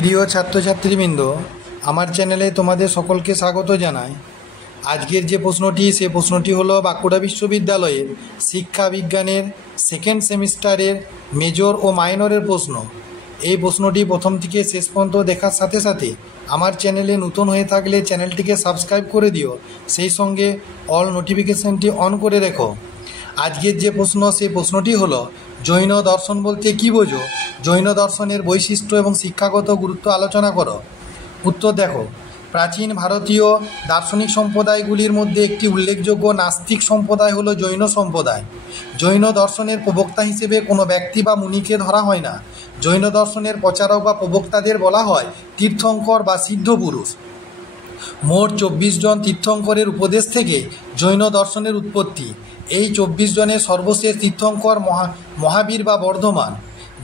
প্রিয় ছাত্রছাত্রীবৃন্দ, আমার চ্যানেলে তোমাদের সকলকে স্বাগত জানাই। আজকের যে প্রশ্নটি, সে প্রশ্নটি হলো বাঁকুড়া বিশ্ববিদ্যালয়ের শিক্ষা বিজ্ঞানের সেকেন্ড সেমিস্টারের মেজর ও মাইনরের প্রশ্ন। এই প্রশ্নটি প্রথম থেকে শেষ পর্যন্ত দেখার সাথে সাথে আমার চ্যানেলে নতুন হয়ে থাকলে চ্যানেলটিকে সাবস্ক্রাইব করে দিও, সেই সঙ্গে অল নোটিফিকেশানটি অন করে রেখো। আজকের যে প্রশ্ন, সেই প্রশ্নটি হলো জৈন দর্শন বলতে কী বোঝো? জৈন দর্শনের বৈশিষ্ট্য এবং শিক্ষাগত গুরুত্ব আলোচনা করো। উত্তর দেখো, প্রাচীন ভারতীয় দার্শনিক সম্প্রদায়গুলির মধ্যে একটি উল্লেখযোগ্য নাস্তিক সম্প্রদায় হলো জৈন সম্প্রদায়। জৈন দর্শনের প্রবক্তা হিসেবে কোনো ব্যক্তি বা মুনিকে ধরা হয় না। জৈন দর্শনের প্রচারক বা প্রবক্তাদের বলা হয় তীর্থঙ্কর বা সিদ্ধ পুরুষ। মোট 24 জন তীর্থঙ্করের উপদেশ থেকে জৈন দর্শনের উৎপত্তি। এই 24 জনের সর্বশেষ তীর্থঙ্কর মহাবীর বা বর্ধমান।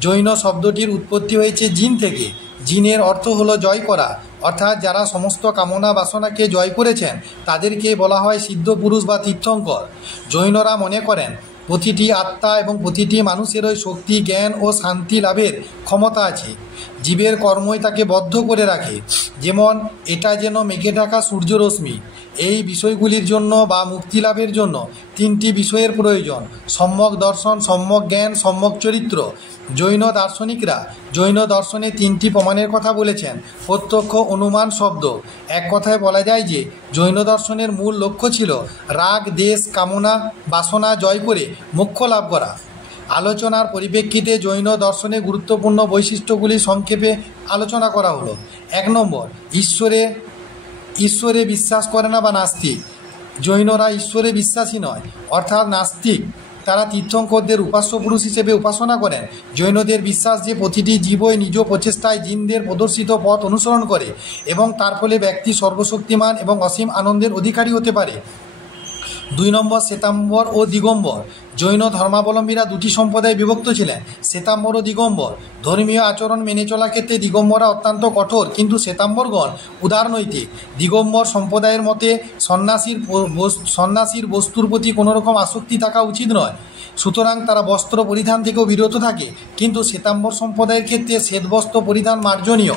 জৈন শব্দটির উৎপত্তি হয়েছে জিন থেকে। জিনের অর্থ হলো জয় করা, অর্থাৎ যারা সমস্ত কামনা বাসনাকে জয় করেছেন তাদেরকে বলা হয় সিদ্ধ পুরুষ বা তীর্থঙ্কর। জৈনরা মনে করেন প্রতিটি আত্মা এবং প্রতিটি মানুষেরই শক্তি, জ্ঞান ও শান্তি লাভের ক্ষমতা আছে। জীবের কর্মই তাকে বদ্ধ করে রাখে, যেমন এটা যেন মেঘে ঢাকা সূর্যরশ্মি। এই বিষয়গুলির জন্য বা মুক্তি লাভের জন্য তিনটি বিষয়ের প্রয়োজন: সম্যক দর্শন, সম্যক জ্ঞান, সম্যক চরিত্র। জৈন দার্শনিকরা জৈন দর্শনে তিনটি প্রমাণের কথা বলেছেন: প্রত্যক্ষ, অনুমান, শব্দ। এক কথায় বলা যায় যে জৈন দর্শনের মূল লক্ষ্য ছিল রাগ, দেশ, কামনা, বাসনা জয় করে মোক্ষ লাভ করা। আলোচনার পরিপ্রেক্ষিতে জৈন দর্শনের গুরুত্বপূর্ণ বৈশিষ্ট্যগুলি সংক্ষেপে আলোচনা করা হলো। 1 নম্বর, ঈশ্বরে বিশ্বাস করে না বা নাস্তিক। জৈনরা ঈশ্বরে বিশ্বাসী নয়, অর্থাৎ নাস্তিক। তারা তীর্থঙ্করদের উপাস্য পুরুষ হিসেবে উপাসনা করেন। জৈনদের বিশ্বাস যে প্রতিটি জীবই নিজ প্রচেষ্টায় জিনদের প্রদর্শিত পথ অনুসরণ করে এবং তার ফলে ব্যক্তি সর্বশক্তিমান এবং অসীম আনন্দের অধিকারী হতে পারে। 2 নম্বর, শ্বেতাম্বর ও দিগম্বর। জৈন ধর্মাবলম্বীরা দুটি সম্প্রদায়ে বিভক্ত ছিলেন, শ্বেতাম্বর ও দিগম্বর। ধর্মীয় আচরণ মেনে চলার ক্ষেত্রে দিগম্বররা অত্যন্ত কঠোর, কিন্তু শ্বেতাম্বরগণ উদারনৈতিক। দিগম্বর সম্প্রদায়ের মতে সন্ন্যাসীর বস্তুর প্রতি কোনো রকম আসক্তি থাকা উচিত নয়, সুতরাং তারা বস্ত্র পরিধান থেকেও বিরত থাকে, কিন্তু শ্বেতাম্বর সম্প্রদায়ের ক্ষেত্রে শ্বেতবস্ত্র পরিধান মার্জনীয়।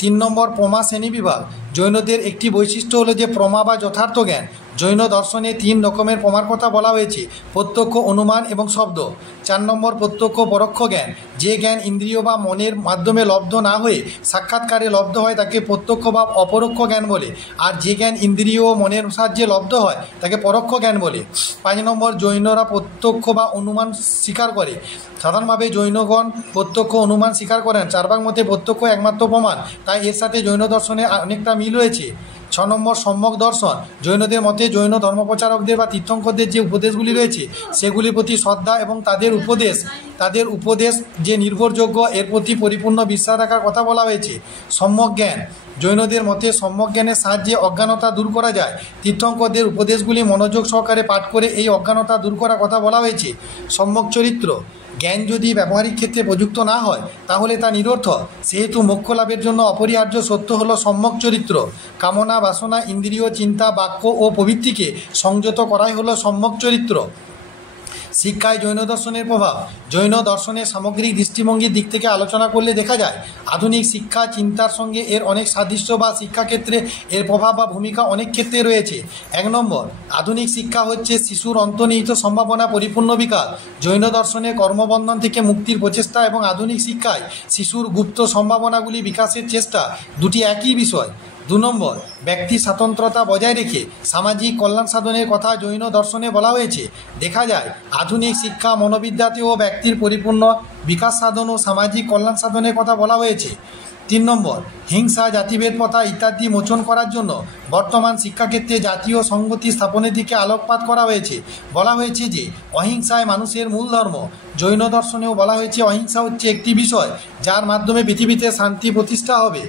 3 নম্বর, প্রমা শ্রেণীবিভাগ। জৈনদের একটি বৈশিষ্ট্য হলো যে প্রমা বা যথার্থ জ্ঞান। জৈন দর্শনে 3 রকমের প্রমার কথা বলা হয়েছে: প্রত্যক্ষ, অনুমান এবং শব্দ। 4 নম্বর, প্রত্যক্ষ পরোক্ষ জ্ঞান। যে জ্ঞান ইন্দ্রিয় বা মনের মাধ্যমে লব্ধ না হয়ে সাক্ষাৎকারে লব্ধ হয় তাকে প্রত্যক্ষ বা অপরোক্ষ জ্ঞান বলে, আর যে জ্ঞান ইন্দ্রিয় ও মনের সাহায্যে লব্ধ হয় তাকে পরোক্ষ জ্ঞান বলে। 5 নম্বর, জৈনরা প্রত্যক্ষ বা অনুমান স্বীকার করে। সাধারণভাবে জৈনগণ প্রত্যক্ষ অনুমান স্বীকার করেন। চার্বাক মতে প্রত্যক্ষ একমাত্র প্রমাণ, তাই এর সাথে জৈন দর্শনে অনেকটা মিল রয়েছে। 6 নম্বর, সম্যক দর্শন। জৈনদের মতে জৈন ধর্মপ্রচারকদের বা তীর্থঙ্করদের যে উপদেশগুলি রয়েছে সেগুলির প্রতি শ্রদ্ধা এবং তাদের উপদেশ যে নির্ভরযোগ্য এর প্রতি পরিপূর্ণ বিশ্বাস রাখার কথা বলা হয়েছে। সম্যক জ্ঞান। জৈনদের মতে সম্যক জ্ঞানের সাহায্যে অজ্ঞানতা দূর করা যায়। তীর্থঙ্করদের উপদেশগুলি মনোযোগ সহকারে পাঠ করে এই অজ্ঞানতা দূর করার কথা বলা হয়েছে। সম্যক চরিত্র। জ্ঞান যদি ব্যবহারিক ক্ষেত্রে প্রযুক্ত না হয় তাহলে তা নিরর্থক, সেহেতু মোক্ষ লাভের জন্য অপরিহার্য সত্য হল সম্যক চরিত্র। কামনা, বাসনা, ইন্দ্রিয়, চিন্তা, বাক্য ও প্রবৃত্তিকে সংযত করাই হলো সম্যক চরিত্র। শিক্ষায় জৈন দর্শনের প্রভাব। জৈন দর্শনের সামগ্রিক দৃষ্টিভঙ্গির দিক থেকে আলোচনা করলে দেখা যায় আধুনিক শিক্ষা চিন্তার সঙ্গে এর অনেক সাদৃশ্য বা শিক্ষাক্ষেত্রে এর প্রভাব বা ভূমিকা অনেক ক্ষেত্রে রয়েছে। 1 নম্বর, আধুনিক শিক্ষা হচ্ছে শিশুর অন্তর্নিহিত সম্ভাবনা পরিপূর্ণ বিকাশ। জৈন দর্শনে কর্মবন্ধন থেকে মুক্তির প্রচেষ্টা এবং আধুনিক শিক্ষায় শিশুর গুপ্ত সম্ভাবনাগুলি বিকাশের চেষ্টা, দুটি একই বিষয়। 2 নম্বর, ব্যক্তি স্বাতন্ত্রতা বজায় রেখে সামাজিক কল্যাণ সাধনের কথা জৈন দর্শনে বলা হয়েছে। দেখা যায় আধুনিক শিক্ষা মনোবিদ্যাতেও ব্যক্তির পরিপূর্ণ বিকাশ সাধন ও সামাজিক কল্যাণ সাধনের কথা বলা হয়েছে। 3 নম্বর, হিংসা, জাতিভেদ প্রথা ইত্যাদি মোচন করার জন্য বর্তমান শিক্ষাক্ষেত্রে জাতীয় সংহতি স্থাপনের দিকে আলোকপাত করা হয়েছে। বলা হয়েছে যে অহিংসায় মানুষের মূল ধর্ম। জৈন দর্শনেও বলা হয়েছে অহিংসা হচ্ছে একটি বিষয় যার মাধ্যমে পৃথিবীতে শান্তি প্রতিষ্ঠা হবে।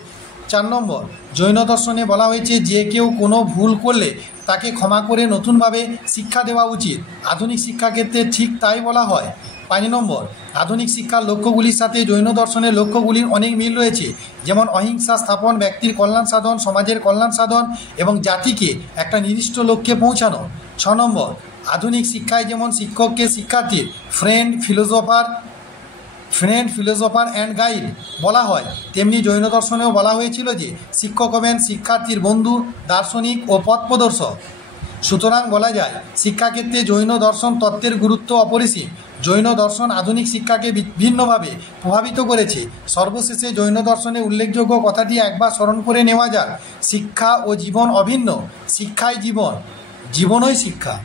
4 নম্বর, জৈন দর্শনে বলা হয়েছে যে কেউ কোনো ভুল করলে তাকে ক্ষমা করে নতুনভাবে শিক্ষা দেওয়া উচিত। আধুনিক শিক্ষাক্ষেত্রে ঠিক তাই বলা হয়। 5 নম্বর, আধুনিক শিক্ষার লক্ষ্যগুলির সাথে জৈন দর্শনের লক্ষ্যগুলির অনেক মিল রয়েছে, যেমন অহিংসা স্থাপন, ব্যক্তির কল্যাণ সাধন, সমাজের কল্যাণ সাধন এবং জাতিকে একটা নির্দিষ্ট লক্ষ্যে পৌঁছানো। 6 নম্বর, আধুনিক শিক্ষায় যেমন শিক্ষককে শিক্ষার্থীর friend, friend, philosopher and guide বলা হয়, তেমনি জৈন দর্শনেও বলা হয়েছিল যে শিক্ষক হবেন শিক্ষার্থীর বন্ধু, দার্শনিক ও পথ প্রদর্শক। সুতরাং বলা যায় শিক্ষাক্ষেত্রে জৈন দর্শন তত্ত্বের গুরুত্ব অপরিসীম। জৈন দর্শন আধুনিক শিক্ষাকে ভিন্নভাবে প্রভাবিত করেছে। সর্বশেষে জৈন দর্শনে উল্লেখযোগ্য কথাটি একবার স্মরণ করে নেওয়া যাক, শিক্ষা ও জীবন অভিন্ন, শিক্ষাই জীবন, জীবনই শিক্ষা।